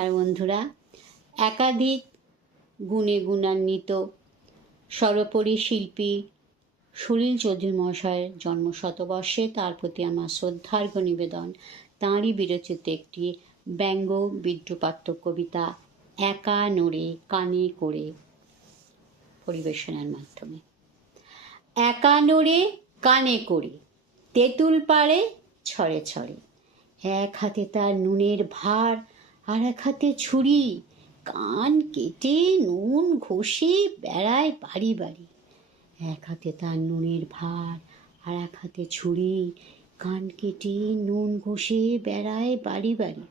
নমস্কার বন্ধুরা। একাধিক গুণে গুণান্বিত সর্বোপরি শিল্পী সলিল চৌধুরী মহাশয়ের জন্মশতবর্ষে তার প্রতি আমার শ্রদ্ধার্ঘ্য নিবেদন তাঁরই বিরচিত একটি ব্যঙ্গ বিদ্রুপাত্মক কবিতা একা নড়ে কানে করে পরিবেশনার মাধ্যমে। একা নড়ে কানে করে তেঁতুল পাড়ে ছড়ে ছড়ে, এক হাতে তার নুনের ভার আর এক হাতে ছুরি, কান কেটে নুন ঘষে বেড়ায় বাড়ি বাড়ি। এক হাতে তার নুনের ভার আর এক হাতে ছুরি, কান কেটে নুন ঘষে বেড়ায় বাড়ি বাড়ি।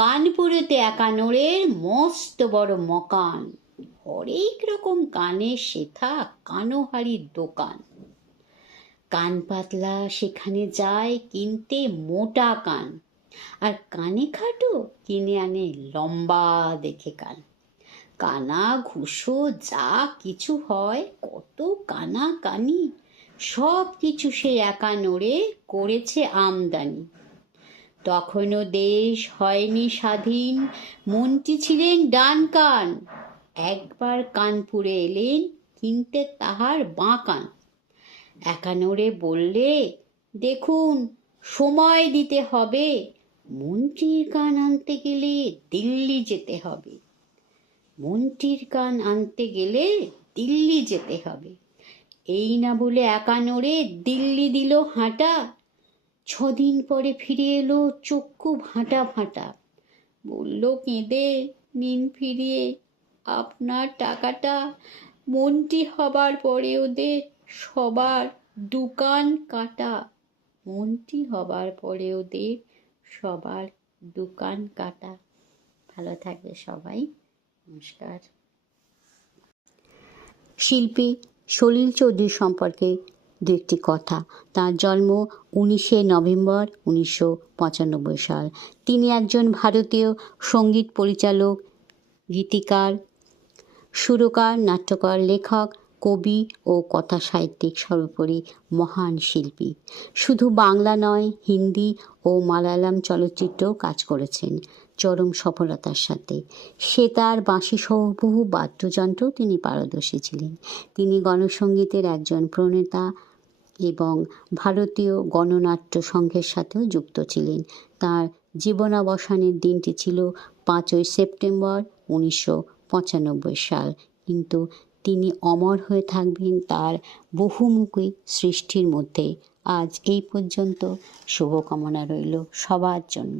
কানপুরেতে একানোরের মস্ত বড় মকান, হরেক রকম কানের শেথা কানোহারির দোকান। কান পাতলা সেখানে যায় কিনতে মোটা কান, আর কানে খাটো কিনে আনে লম্বা দেখে কান। কানা ঘুষো যা কিছু হয়, কত কানা কানি, সব কিছু সে একা নড়ে করেছে আমদানি। তখনও দেশ হয়নি স্বাধীন, মন্ত্রী ছিলেন ডান কান, একবার কানপুরে এলেন কিনতে তাহার বাঁ কান। একানোরে বললে, দেখুন সময় দিতে হবে, মন্ত্রীর কান আনতে গেলে দিল্লি যেতে হবে। মন্ত্রীর কান আনতে গেলে দিল্লি যেতে হবে। এই না বলে একানোরে দিল্লি দিল হাঁটা, 6 দিন পরে ফিরে এলো চক্ষু ভাঁটা ভাঁটা। বলল কেঁদে, নিন ফিরিয়ে আপনার টাকাটা, মন্ত্রী হবার পরে ওদের সবার দোকান কাটা। মন্ত্রী হবার পরে ওদের সবার দোকান কাটা। ভালো থাকবে সবাই, নমস্কার। শিল্পী সলিল চৌধুরী সম্পর্কে দু একটি কথা। তাঁর জন্ম 19শে নভেম্বর 1995 সাল। তিনি একজন ভারতীয় সঙ্গীত পরিচালক, গীতিকার, সুরকার, নাট্যকার, লেখক, কবি ও কথা সাহিত্যিক, সর্বোপরি মহান শিল্পী। শুধু বাংলা নয়, হিন্দি ও মালায়ালাম চলচ্চিত্রেও কাজ করেছেন চরম সফলতার সাথে। সেতার, বাঁশি সহ বহু বাদ্যযন্ত্রেও তিনি পারদর্শী ছিলেন। তিনি গণসঙ্গীতের একজন প্রণেতা এবং ভারতীয় গণনাট্য সংঘের সাথেও যুক্ত ছিলেন। তাঁর জীবনাবসানের দিনটি ছিল 5ই সেপ্টেম্বর 1995 সাল, কিন্তু তিনি অমর হয়ে থাকবেন তার বহুমুখী সৃষ্টির মধ্যে। আজ এই পর্যন্ত, শুভকামনা রইল সবার জন্য।